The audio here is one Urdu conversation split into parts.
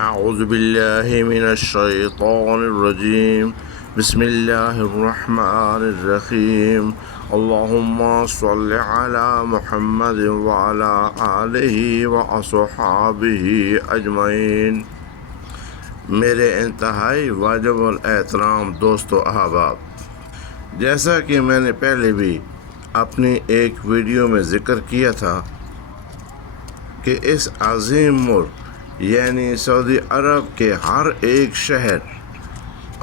اعوذ باللہ من الشیطان الرجیم بسم اللہ الرحمن الرحیم اللہم صل علی محمد وعلی آلہ وصحابہ اجمعین۔ میرے انتہائی واجب الاحترام دوست و احباب، جیسا کہ میں نے پہلے بھی اپنی ایک ویڈیو میں ذکر کیا تھا کہ اس عظیم ملک یعنی سعودی عرب کے ہر ایک شہر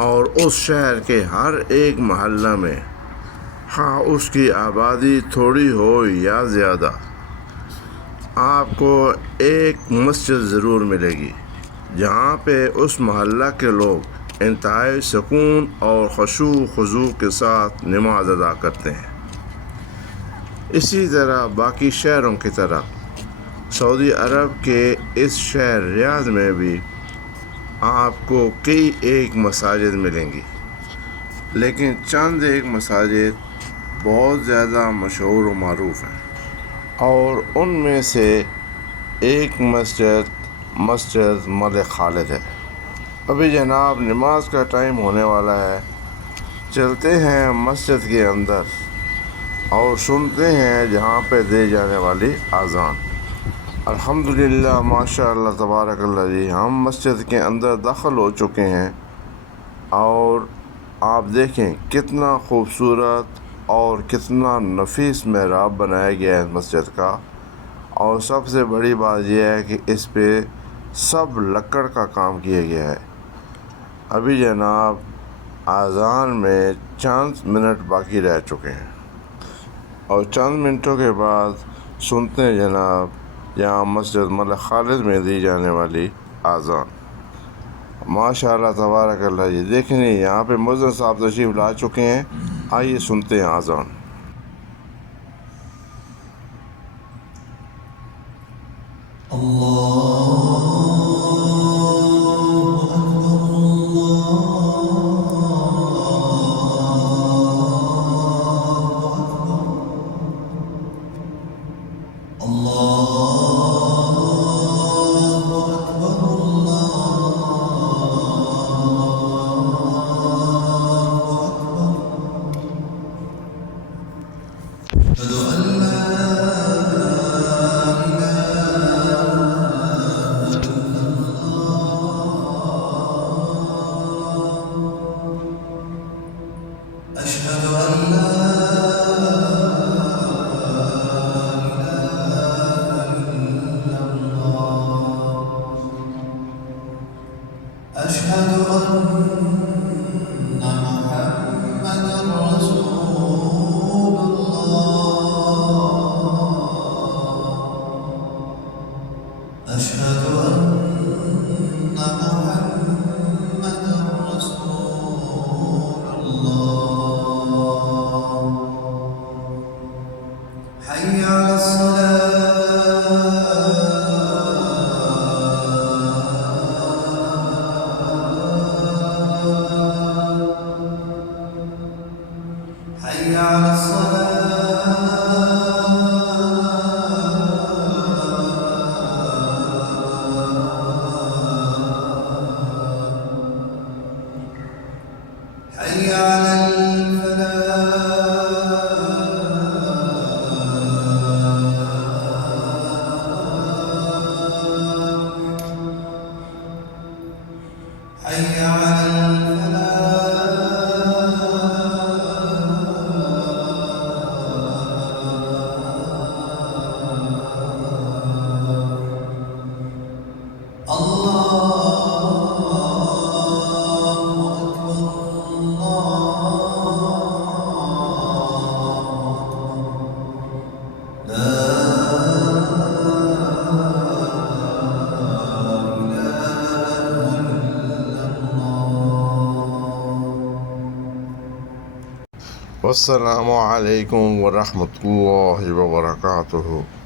اور اس شہر کے ہر ایک محلہ میں، ہاں اس کی آبادی تھوڑی ہو یا زیادہ، آپ کو ایک مسجد ضرور ملے گی جہاں پہ اس محلہ کے لوگ انتہائی سکون اور خشوع و خضوع کے ساتھ نماز ادا کرتے ہیں۔ اسی طرح باقی شہروں کی طرح سعودی عرب کے اس شہر ریاض میں بھی آپ کو کئی ایک مساجد ملیں گی، لیکن چند ایک مساجد بہت زیادہ مشہور و معروف ہیں، اور ان میں سے ایک مسجد ملک خالد ہے۔ ابھی جناب نماز کا ٹائم ہونے والا ہے، چلتے ہیں مسجد کے اندر اور سنتے ہیں جہاں پہ دی جانے والی اذان۔ الحمدللہ، ماشاء اللہ تبارک اللہ جی، ہم مسجد کے اندر داخل ہو چکے ہیں اور آپ دیکھیں کتنا خوبصورت اور کتنا نفیس محراب بنایا گیا ہے مسجد کا، اور سب سے بڑی بات یہ ہے کہ اس پہ سب لکڑ کا کام کیا گیا ہے۔ ابھی جناب اذان میں چند منٹ باقی رہ چکے ہیں اور چند منٹوں کے بعد سنتے ہیں جناب یہاں مسجد ملک خالد میں دی جانے والی اذان۔ ماشاء اللہ تبارک اللہ جی، دیکھیں یہاں پہ مؤذن صاحب تشریف لا چکے ہیں، آئیے سنتے ہیں اذان۔ السلام علیکم ورحمۃ اللہ وبرکاتہ۔